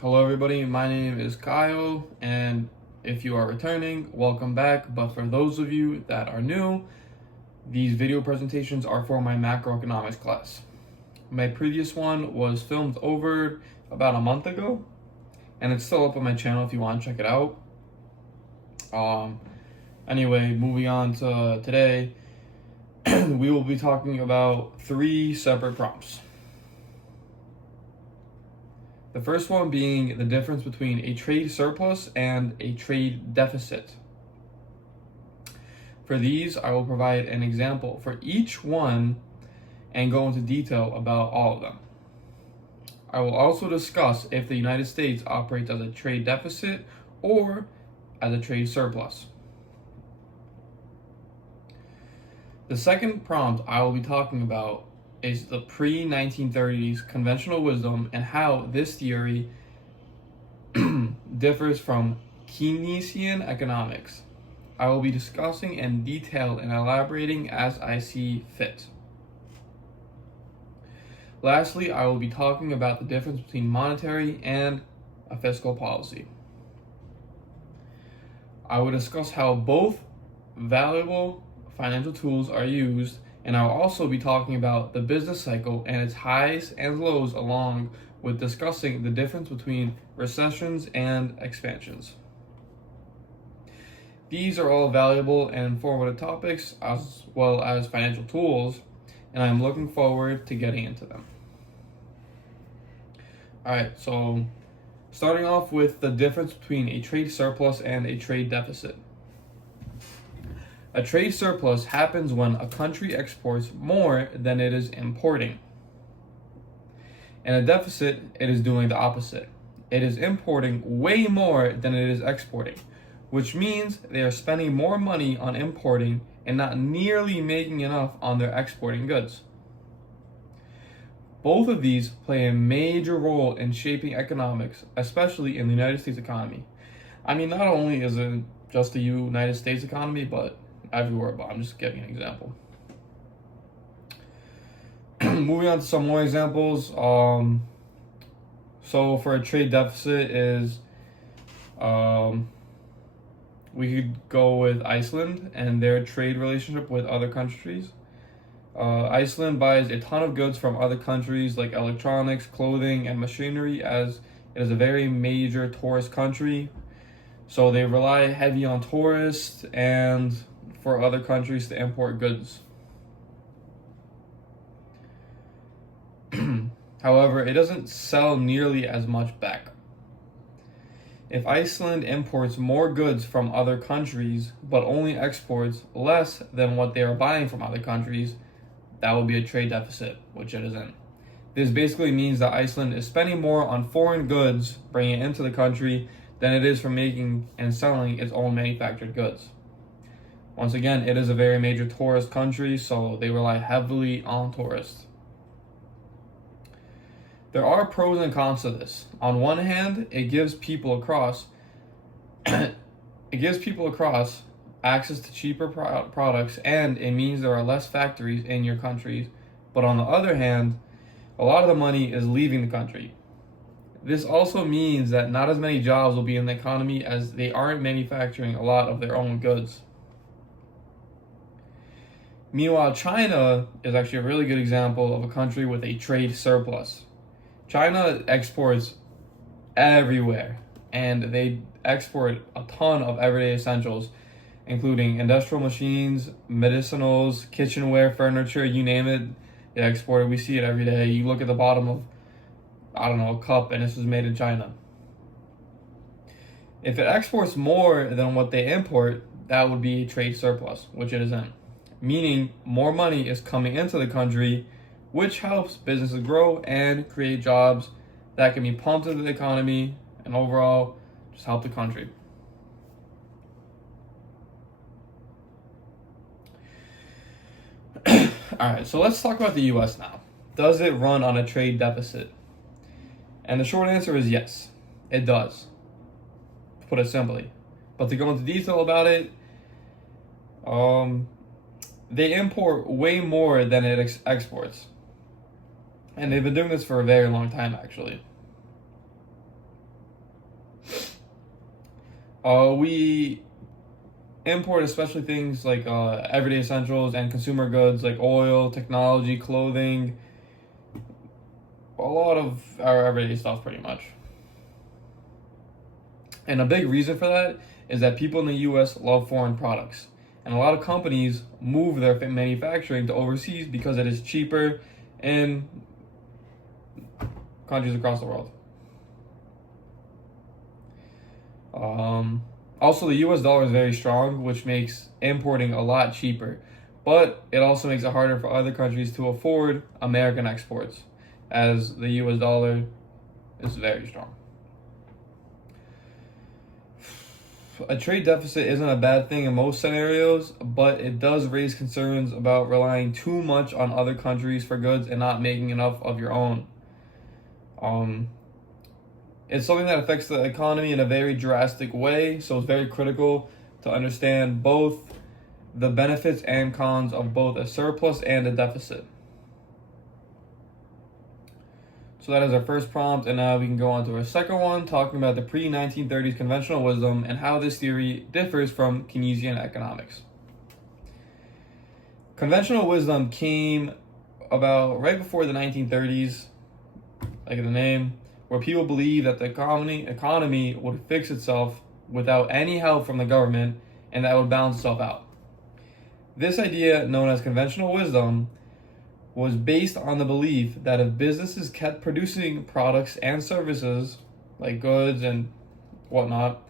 Hello everybody, my name is Kyle, and if you are returning, welcome back. But for those of you that are new, these video presentations are for my macroeconomics class. My previous one was filmed over about a month ago, and it's still up on my channel if you want to check it out. Anyway, moving on to today, we will be talking about 3 separate prompts. The first one being the difference between a trade surplus and a trade deficit. For these, I will provide an example for each one and go into detail about all of them. I will also discuss if the United States operates as a trade deficit or as a trade surplus. The second prompt I will be talking about is the pre-1930s conventional wisdom and how this theory differs from Keynesian economics. I will be discussing in detail and elaborating as I see fit. Lastly, I will be talking about the difference between monetary and a fiscal policy. I will discuss how both valuable financial tools are used, and I'll also be talking about the business cycle and its highs and lows, along with discussing the difference between recessions and expansions. These are all valuable and informative topics as well as financial tools, and I'm looking forward to getting into them. Alright, so starting off with the difference between a trade surplus and a trade deficit. A trade surplus happens when a country exports more than it is importing. In a deficit, it is doing the opposite. It is importing way more than it is exporting, which means they are spending more money on importing and not nearly making enough on their exporting goods. Both of these play a major role in shaping economics, especially in the United States economy. I mean, not only is it just the United States economy, but everywhere, but I'm just giving an example. Moving on to some more examples. So for a trade deficit is, we could go with Iceland and their trade relationship with other countries. Iceland buys a ton of goods from other countries like electronics, clothing, and machinery, as it is a very major tourist country. So they rely heavy on tourists and for other countries to import goods. However, it doesn't sell nearly as much back. If Iceland imports more goods from other countries but only exports less than what they are buying from other countries, that will be a trade deficit, which it isn't. This basically means that Iceland is spending more on foreign goods bringing it into the country than it is for making and selling its own manufactured goods. Once again, it is a very major tourist country, so they rely heavily on tourists. There are pros and cons to this. On one hand, it gives people across access to cheaper products, and it means there are less factories in your countries. But on the other hand, a lot of the money is leaving the country. This also means that not as many jobs will be in the economy as they aren't manufacturing a lot of their own goods. Meanwhile, China is actually a really good example of a country with a trade surplus. China exports everywhere, and they export a ton of everyday essentials, including industrial machines, medicinals, kitchenware, furniture, you name it, they export it. We see it every day. You look at the bottom of, a cup, and this is made in China. If it exports more than what they import, that would be a trade surplus, which it isn't. Meaning more money is coming into the country, which helps businesses grow and create jobs that can be pumped into the economy and overall just help the country. Alright, so let's talk about the US now. Does it run on a trade deficit? And the short answer is yes, it does, to put it simply. But to go into detail about it, they import way more than it exports. And they've been doing this for a very long time, actually. We import especially things like everyday essentials and consumer goods like oil, technology, clothing, a lot of our everyday stuff pretty much. And a big reason for that is that people in the US love foreign products. And a lot of companies move their manufacturing to overseas because it is cheaper in countries across the world. Also, the US dollar is very strong, which makes importing a lot cheaper. But it also makes it harder for other countries to afford American exports, as the US dollar is very strong. A trade deficit isn't a bad thing in most scenarios, but it does raise concerns about relying too much on other countries for goods and not making enough of your own. It's something that affects the economy in a very drastic way, so it's very critical to understand both the benefits and cons of both a surplus and a deficit. So that is our first prompt, and now we can go on to our second one, talking about the pre-1930s conventional wisdom and how this theory differs from Keynesian economics. Conventional wisdom came about right before the 1930s, like the name, where people believed that the economy would fix itself without any help from the government and that would balance itself out. This idea, known as conventional wisdom, was based on the belief that if businesses kept producing products and services, like goods and whatnot,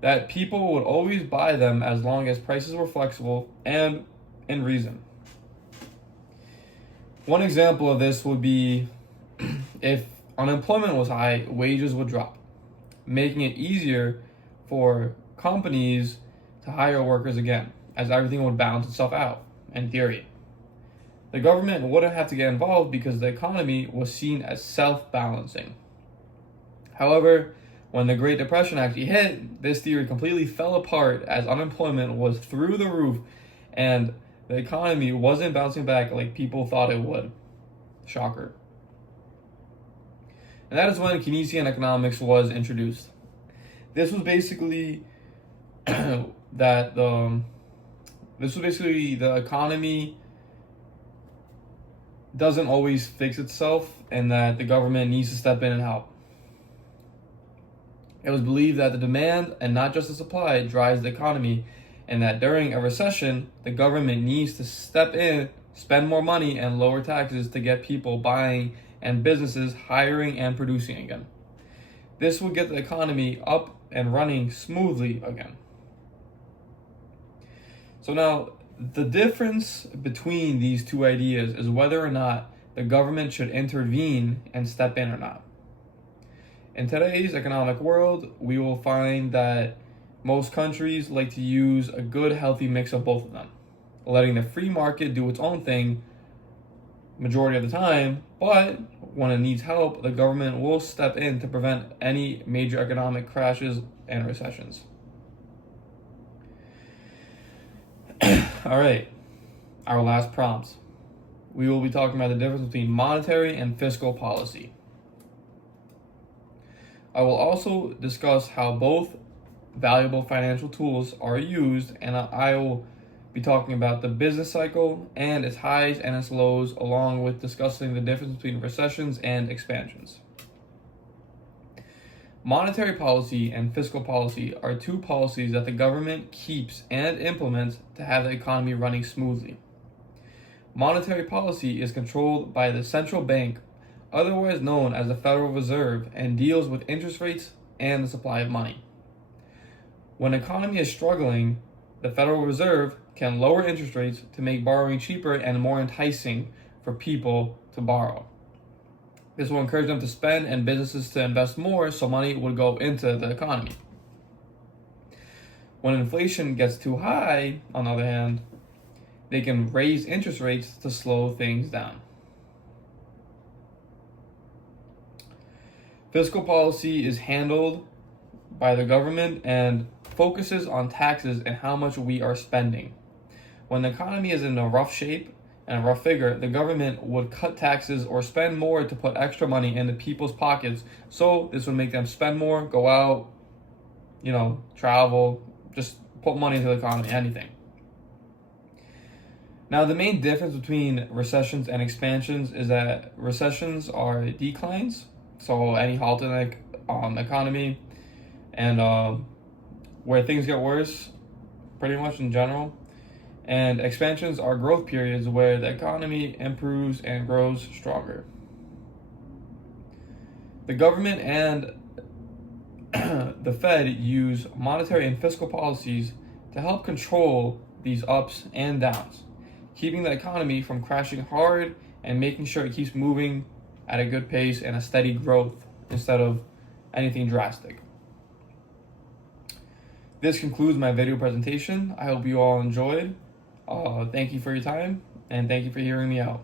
that people would always buy them as long as prices were flexible and in reason. One example of this would be if unemployment was high, wages would drop, making it easier for companies to hire workers again, as everything would balance itself out, in theory. The government wouldn't have to get involved because the economy was seen as self-balancing. However, when the Great Depression actually hit, this theory completely fell apart as unemployment was through the roof and the economy wasn't bouncing back like people thought it would. Shocker. And that is when Keynesian economics was introduced. This was basically the economy doesn't always fix itself and that the government needs to step in and help. It was believed that the demand and not just the supply drives the economy, and that during a recession, the government needs to step in, spend more money, and lower taxes to get people buying and businesses hiring and producing again. This will get the economy up and running smoothly again. So now, the difference between these two ideas is whether or not the government should intervene and step in or not. In today's economic world, we will find that most countries like to use a good, healthy mix of both of them, letting the free market do its own thing majority of the time, but when it needs help, the government will step in to prevent any major economic crashes and recessions. All right, our last prompts. We will be talking about the difference between monetary and fiscal policy. I will also discuss how both valuable financial tools are used, and I will be talking about the business cycle and its highs and its lows, along with discussing the difference between recessions and expansions. Monetary policy and fiscal policy are two policies that the government keeps and implements to have the economy running smoothly. Monetary policy is controlled by the central bank, otherwise known as the Federal Reserve, and deals with interest rates and the supply of money. When an economy is struggling, the Federal Reserve can lower interest rates to make borrowing cheaper and more enticing for people to borrow. This will encourage them to spend and businesses to invest more, so money would go into the economy. When inflation gets too high, on the other hand, they can raise interest rates to slow things down. Fiscal policy is handled by the government and focuses on taxes and how much we are spending. When the economy is in a rough shape and a rough figure, the government would cut taxes or spend more to put extra money into people's pockets, so this would make them spend more, go out, travel, just put money into the economy, anything. Now, the main difference between recessions and expansions is that recessions are declines, so any halt in the economy, and where things get worse, pretty much in general. And expansions are growth periods where the economy improves and grows stronger. The government and the Fed use monetary and fiscal policies to help control these ups and downs, keeping the economy from crashing hard and making sure it keeps moving at a good pace and a steady growth instead of anything drastic. This concludes my video presentation. I hope you all enjoyed. Thank you for your time, and thank you for hearing me out.